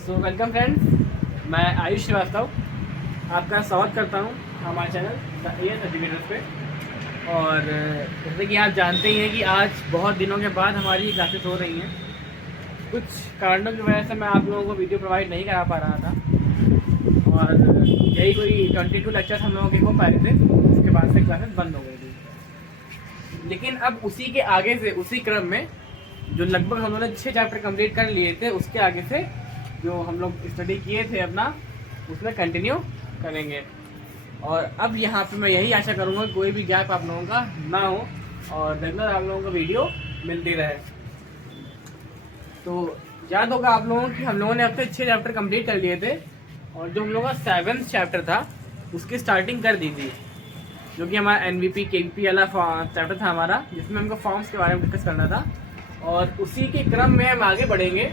Welcome friends, मैं आयुष श्रीवास्तव आपका स्वागत करता हूं हमारे चैनल द एएस एजुकेटर्स पे। और जैसे कि आप जानते ही हैं कि आज बहुत दिनों के बाद हमारी क्लासेस हो रही हैं। कुछ कारणों की वजह से मैं आप लोगों को वीडियो प्रोवाइड नहीं करा पा रहा था और यही कोई 22 लेक्चर्स हम लोगों के हो पा रहे थे, उसके बाद से क्लासेस बंद हो गई थी। लेकिन अब उसी के आगे से, उसी क्रम में जो लगभग हम लोगों ने 6 चैप्टर कंप्लीट कर लिए थे, उसके आगे से जो हम लोग स्टडी किए थे अपना, उसमें कंटिन्यू करेंगे। और अब यहाँ पे मैं यही आशा करूँगा कि कोई भी गैप आप लोगों का ना हो और रेगुलर आप लोगों को वीडियो मिलती रहे। तो याद होगा आप लोगों की हम लोगों ने अब तक 6 चैप्टर कंप्लीट कर लिए थे और जो हम लोगों का 7th चैप्टर था उसकी स्टार्टिंग कर दी थी, जो कि हमारा NVP KVP वाला चैप्टर था हमारा, जिसमें हमको फॉर्म्स के बारे में डिस्कस करना था। और उसी के क्रम में हम आगे बढ़ेंगे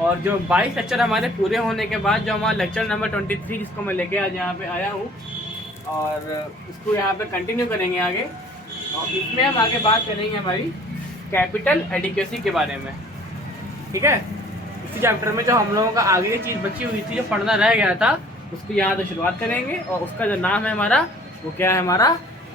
और जो 22 लेक्चर हमारे पूरे होने के बाद जो हमारा लेक्चर नंबर 23, जिसको मैं लेके आज यहाँ पे आया हूँ और उसको यहाँ पे कंटिन्यू करेंगे आगे। और इसमें हम आगे बात करेंगे हमारी कैपिटल एडिक्वेसी के बारे में, ठीक है। इसी चैप्टर में जो हम लोगों का आगे की चीज़ बची हुई थी, जो पढ़ना रह गया था, उसकी यहाँ से शुरुआत करेंगे। और उसका जो नाम है हमारा, वो क्या है हमारा,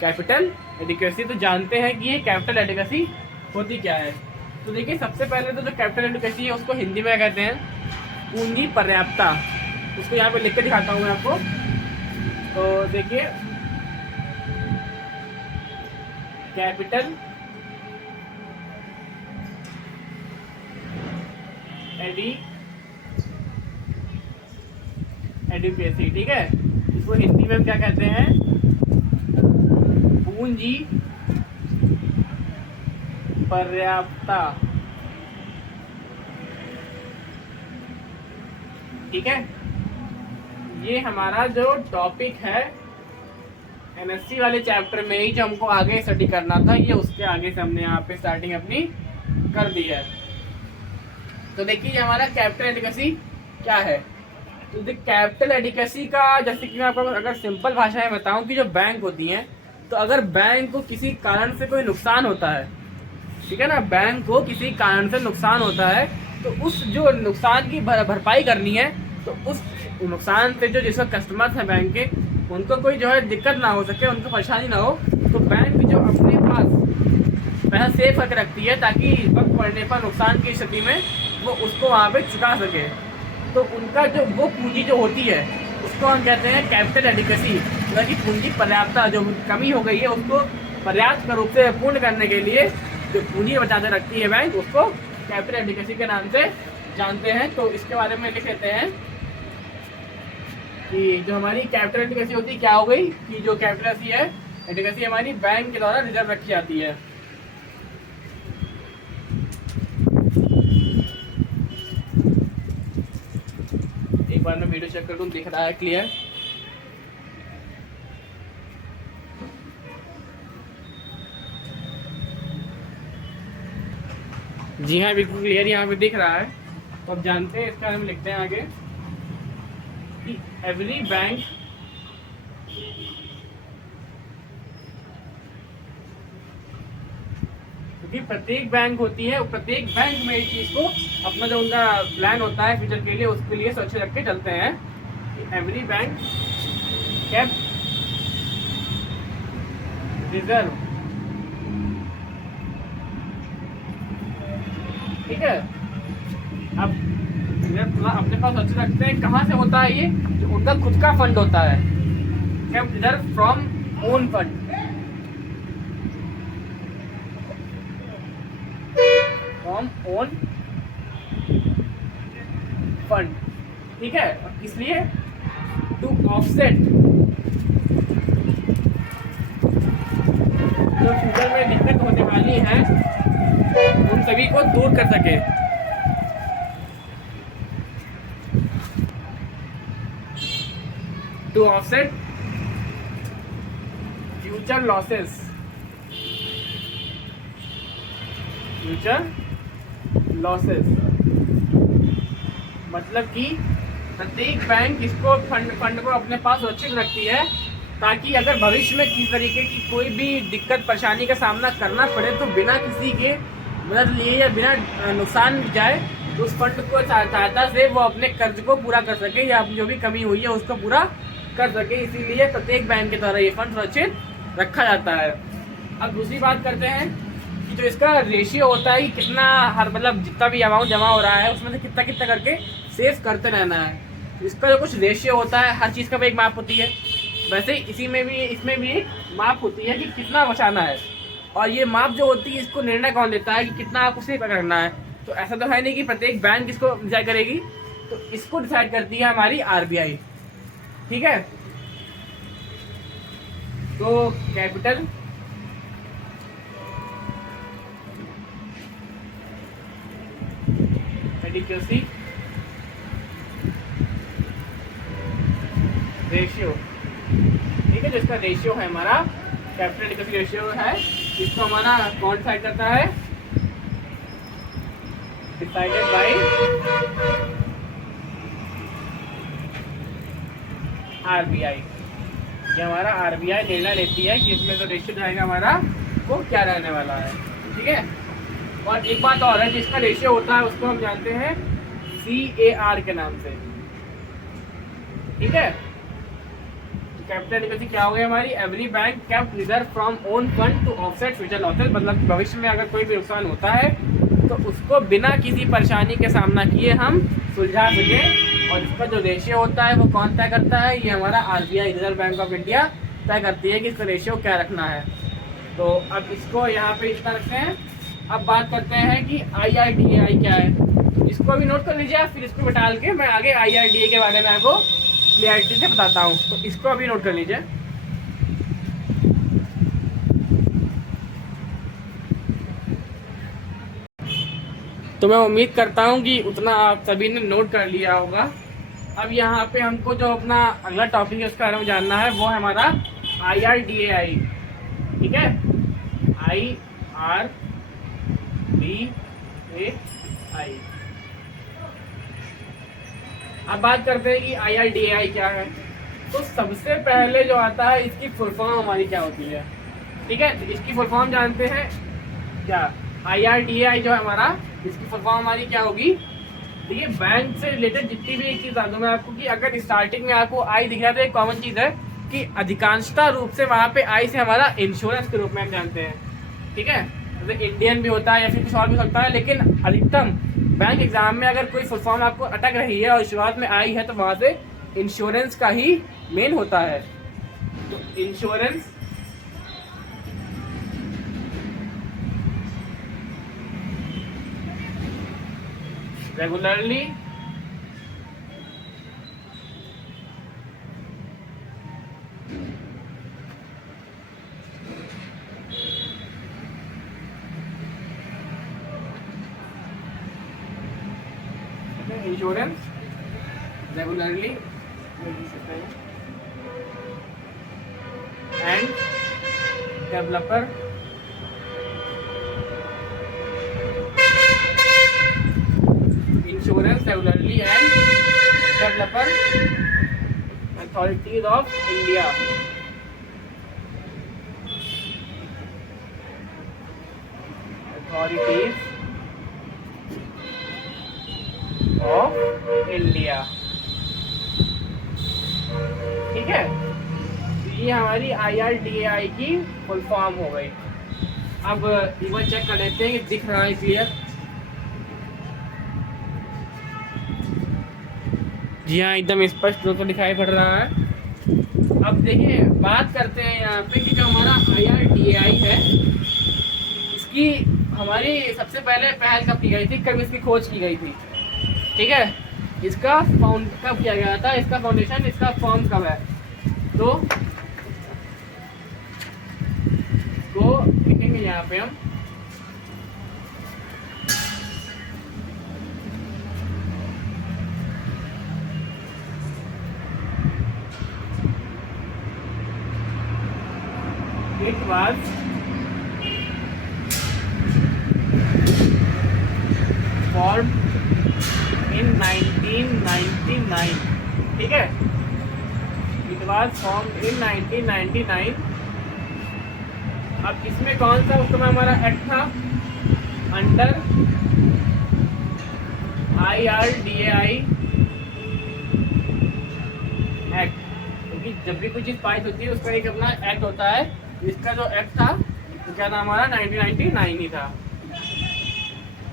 कैपिटल एडिक्वेसी। तो जानते हैं कि ये कैपिटल एडिक्वेसी होती क्या है। तो देखिए, सबसे पहले तो जो कैपिटल एडिक्वेसी है उसको हिंदी में कहते हैं पूंजी पर्याप्तता। उसको यहाँ पे लिख के दिखाता हूँ मैं आपको। तो देखिए, कैपिटल एडिक्वेसी, ठीक है। इसको हिंदी में हम क्या कहते हैं, पूंजी पर्याप्तता, ठीक है। ये हमारा जो टॉपिक है NSC वाले चैप्टर में ही, जो हमको आगे स्टडी करना था, ये उसके आगे से हमने यहाँ पे स्टार्टिंग अपनी कर दी है। तो देखिए, हमारा कैपिटल एडिक्वेसी क्या है। तो कैपिटल एडिक्वेसी का, जैसे कि मैं आपको अगर सिंपल भाषा में बताऊं कि जो बैंक होती हैं, तो अगर बैंक को किसी कारण से कोई नुकसान होता है, ठीक है ना, बैंक को किसी कारण से नुकसान होता है, तो उस जो नुकसान की भरपाई करनी है, तो उस नुकसान से जो जिसका कस्टमर्स हैं बैंक के, उनको कोई जो है दिक्कत ना हो सके, उनको परेशानी ना हो, तो बैंक जो अपने पास पैसा सेव करके रखती है ताकि वक्त पड़ने पर नुकसान की स्थिति में वो उसको वहाँ पे चुका सके। तो उनका जो वो पूंजी जो होती है, उसको हम कहते हैं कैपिटल एडिक्वेसी, मतलब कि पूंजी पर्याप्तता। जो कमी हो गई है उसको पर्याप्त रूप से पूर्ण करने के लिए जो पूंजी बचा के रखती है बैंक, उसको कैपिटल एडिक्वेसी के नाम से जानते हैं। तो इसके बारे में लिख लेते हैं कि जो हमारी कैपिटल एडिक्वेसी होती है, क्या हो गई कि जो कैपिटल एडिक्वेसी हमारी बैंक के द्वारा रिजर्व रखी जाती है। एक बार मैं वीडियो चेक कर लूँ, दिख रहा है क्लियर। जी हाँ, बिल्कुल क्लियर यहाँ पे दिख रहा है। तो अब जानते हैं, इसका हम लिखते हैं आगे कि एवरी बैंक क्योंकि प्रत्येक बैंक होती है, प्रत्येक बैंक में इस चीज़ को अपना जो उनका प्लान होता है फ्यूचर के लिए, उसके लिए सोच रख के चलते हैं कि एवरी बैंक कैप रिजर्व, ठीक है। अब अपने पास सोच रखते हैं, कहाँ से होता है ये, जो उनका खुद का फंड होता है, cap reserve from own fund, from own fund, ठीक है। इसलिए टू ऑफसेट, जो फ्यूचर में दिक्कत होने वाली है उन सभी को दूर कर सके। To offset future losses, future losses, मतलब कि प्रत्येक बैंक इसको फंड को अपने पास सुरक्षित रखती है ताकि अगर भविष्य में किसी तरीके की कोई भी दिक्कत परेशानी का सामना करना पड़े तो बिना किसी के मदद लिए या बिना नुकसान जाए उस फंड को सहायता से वो अपने कर्ज को पूरा कर सके या जो भी कमी हुई है उसको पूरा कर सके, इसीलिए प्रत्येक बैंक के द्वारा ये फंड सुरक्षित रखा जाता है। अब दूसरी बात करते हैं कि जो इसका रेशियो होता है कि कितना हर मतलब जितना भी अमाउंट जमा हो रहा है उसमें से कितना कितना करके सेव करते रहना है। इसका जो कुछ रेशियो होता है, हर चीज़ का भी एक माप होती है, वैसे इसमें भी एक माप होती है कि कितना बचाना है। और ये माप जो होती है इसको निर्णय कौन लेता है कि कितना आपको सेव करना है। तो ऐसा तो है नहीं कि प्रत्येक बैंक इसको डिसाइड करेगी, तो इसको डिसाइड करती है हमारी RBI। ठीक है, तो कैपिटल एडिक्वेसी रेशियो, ठीक है, जो इसका रेशियो है हमारा कैपिटल एडिक्वेसी रेशियो है, इसको हमारा कौन डिसाइड करता है, डिसाइडेड बाय RBI। ये हमारा RBI निर्णय लेती है कि इसमें जो रेशियो रहेगा हमारा वो क्या रहने वाला है। ठीक है, और एक बात और है, जिसका रेशियो होता है उसको हम जानते हैं CAR के नाम से। ठीक है, कैपिटल एडिक्वेसी क्या हो गई हमारी, every bank kept reserve from own fund to offset future losses, मतलब भविष्य में अगर कोई भी नुकसान होता है तो उसको बिना किसी परेशानी के सामना किए हम सुलझा सकें। और इसका जो रेशियो होता है वो कौन तय करता है, ये हमारा RBI reserve bank of India तय करती है कि इसका रेशियो क्या रखना है। तो अब इसको यहाँ पे इतना रखते हैं। अब बात करते हैं कि IRDAI क्या है, इसको भी नोट कर लीजिए, फिर इसको बिठा के मैं आगे IRDAI के बारे में आपको क्लियरिटी से बताता हूँ। तो इसको अभी नोट कर लीजिए। तो मैं उम्मीद करता हूँ कि उतना आप सभी ने नोट कर लिया होगा। अब यहाँ पे हमको जो अपना अगला टॉपिक है उसके बारे में जानना है, वो है हमारा IRDAI। ठीक है, IRDAI। अब बात करते हैं कि IRDAI क्या है। तो सबसे पहले जो आता है इसकी फुल फॉर्म हमारी क्या होती है। ठीक है, तो इसकी फुल फॉर्म जानते हैं क्या, IRDAI जो है हमारा, इसकी फुल फॉर्म हमारी क्या होगी। देखिए, बैंक से रिलेटेड जितनी भी एक चीज़ बता दूँ मैं आपको कि अगर स्टार्टिंग में आपको आई दिख रहा था, एक कॉमन चीज़ है कि अधिकांशतः रूप से वहाँ पे आई से हमारा इंश्योरेंस के रूप में हम जानते हैं। ठीक है, जैसे इंडियन भी होता है या फिर कुछ और भी हो सकता है, लेकिन अधिकतम बैंक एग्जाम में अगर कोई फुल फॉर्म आपको अटक रही है और शुरुआत में आई है तो वहाँ से इंश्योरेंस का ही मेन होता है। तो insurance regularly insurance regularly and developer insurance regularly and developer authorities of India of India. ठीक है, तो ये हमारी IRDAI की फुल फॉर्म हो गई। अब एक बार चेक कर लेते हैं कि दिख रहा है क्लियर। जी हाँ, एकदम स्पष्ट रूप से दिखाई पड़ रहा है। अब देखिए, बात करते हैं यहाँ पे कि जो हमारा IRDAI है, इसकी हमारी सबसे पहले पहल कब की गई थी, कब इसकी खोज की गई थी। ठीक है, इसका फाउंड कब किया गया था, इसका फाउंडेशन, इसका फॉर्म कब है, तो लिखेंगे यहाँ पे हम। It was formed in 1999। ठीक है, It was formed in 1999। अब इसमें कौन सा उस समय हमारा एक्ट था, अंडर IRDAI एक्ट, क्योंकि जब भी कोई चीज़ पास होती है उसका एक अपना एक्ट होता है। इसका जो एक्ट था तो क्या नाम हमारा 1999 ही था।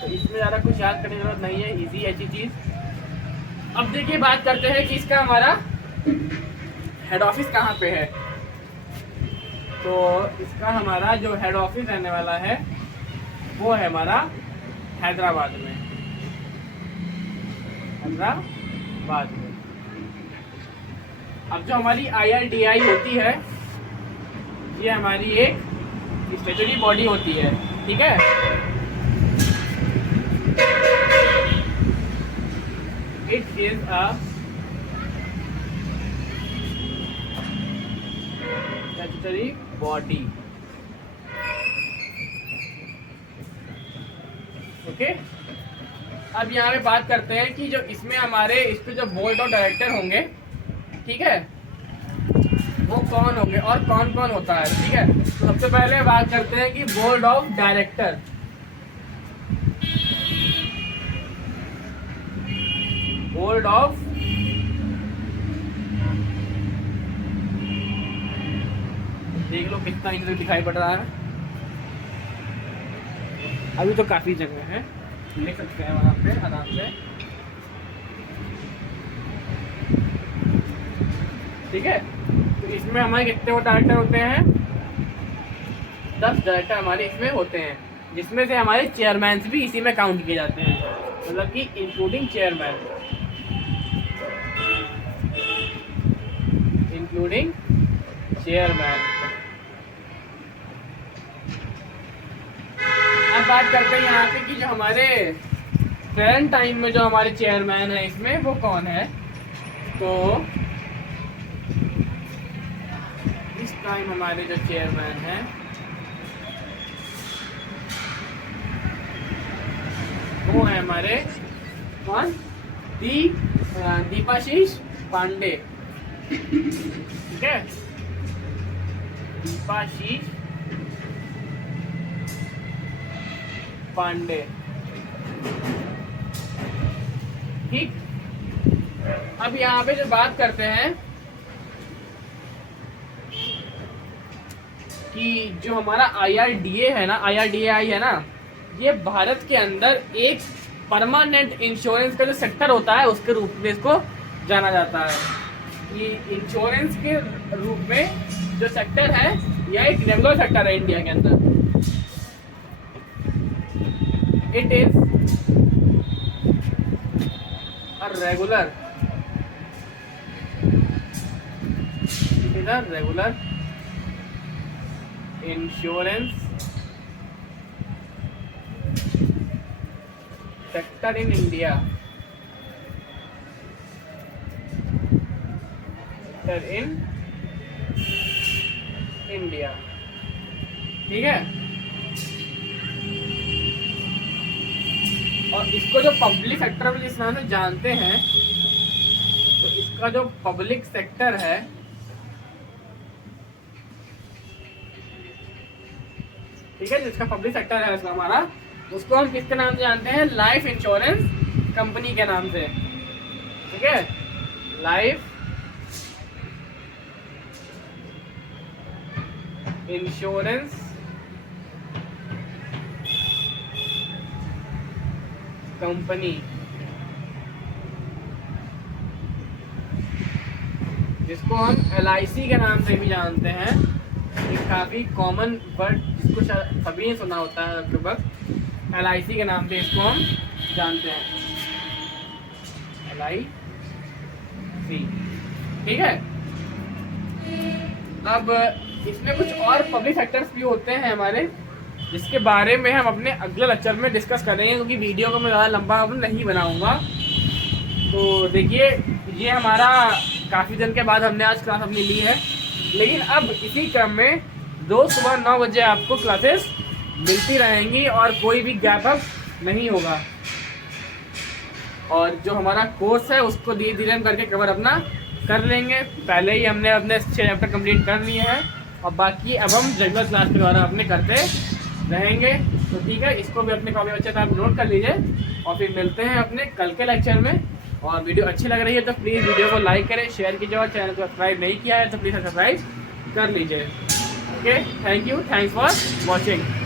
तो इसमें ज़्यादा कुछ याद करने की जरूरत नहीं है, इजी ऐसी चीज़। अब देखिए बात करते हैं कि इसका हमारा हेड ऑफिस कहाँ पे है। तो इसका हमारा जो हेड ऑफिस रहने वाला है वो है हमारा हैदराबाद में, हैदराबाद में। अब जो हमारी IRDAI होती है ये हमारी एक स्टैट्यूटरी बॉडी होती है, ठीक है। It is a statutory body, okay. अब यहाँ पे बात करते हैं कि जो इसमें हमारे इस पे जो बोर्ड ऑफ डायरेक्टर होंगे, ठीक है, वो कौन होंगे और कौन कौन होता है, ठीक है। तो सबसे पहले बात करते हैं कि board of director. Board of देख लो कितना इंच दिखाई पड़ रहा है, अभी तो काफी जगह है, लिख सकते हैं वहां पे आराम से, ठीक है। तो इसमें हमारे कितने वो डायरेक्टर होते हैं, 10 डायरेक्टर हमारे इसमें होते हैं, जिसमें से हमारे चेयरमैन भी इसी में काउंट किए जाते हैं, मतलब कि इंक्लूडिंग चेयरमैन, इंक्लूडिंग चेयरमैन। अब बात करते हैं यहाँ पे कि जो हमारे करंट टाइम में जो हमारे चेयरमैन है इसमें वो कौन है। तो इस टाइम हमारे जो चेयरमैन हैं वो है हमारे कौन, दीपाशीष पांडे, ठीक है, दीपाशीष पांडे, ठीक। अब यहाँ पे जो बात करते हैं कि जो हमारा IRDA है ना, IRDAI है ना, ये भारत के अंदर एक परमानेंट इंश्योरेंस का जो सेक्टर होता है उसके रूप में इसको जाना जाता है। कि इंश्योरेंस के रूप में जो सेक्टर है यह एक रेगुलर सेक्टर है इंडिया के अंदर। It is a regular, it is a regular insurance sector in India, sector in India, ठीक है। और इसको जो पब्लिक सेक्टर में जिस नाम से जानते हैं, तो इसका जो पब्लिक सेक्टर है ठीक है, जिसका पब्लिक सेक्टर है इसका हमारा, उसको हम किसके नाम से जानते हैं, लाइफ इंश्योरेंस कंपनी के नाम से, ठीक है, लाइफ इंश्योरेंस कंपनी, जिसको हम LIC के नाम से भी जानते हैं। एक काफ़ी कॉमन वर्ड जिसको सभी ने सुना होता है लगभग, LIC के नाम से इसको हम जानते हैं, LIC, ठीक है। अब इसमें कुछ और पब्लिक सेक्टर्स भी होते हैं हमारे, जिसके बारे में हम अपने अगले लेक्चर में डिस्कस करेंगे, क्योंकि वीडियो को मैं ज़्यादा लंबा नहीं बनाऊंगा। तो देखिए ये हमारा काफ़ी दिन के बाद हमने आज क्लास अपनी ली है, लेकिन अब इसी क्रम में रोज़ सुबह 9 बजे आपको क्लासेस मिलती रहेंगी और कोई भी गैप अप नहीं होगा। और जो हमारा कोर्स है उसको धीरे धीरे हम करके कवर अपना कर लेंगे। पहले ही हमने अपने 6 चैप्टर कंप्लीट कर लिए हैं और बाकी अब हम रेगुलर क्लास के द्वारा अपने करते रहेंगे। तो ठीक है, इसको भी अपने कॉपी बच्चे आप नोट कर लीजिए और फिर मिलते हैं अपने कल के लेक्चर में। और वीडियो अच्छी लग रही है तो प्लीज़ वीडियो को लाइक करें, शेयर कीजिए, और चैनल को सब्सक्राइब नहीं किया है तो प्लीज़ सब्सक्राइब कर लीजिए। Okay, thank you, thanks for watching.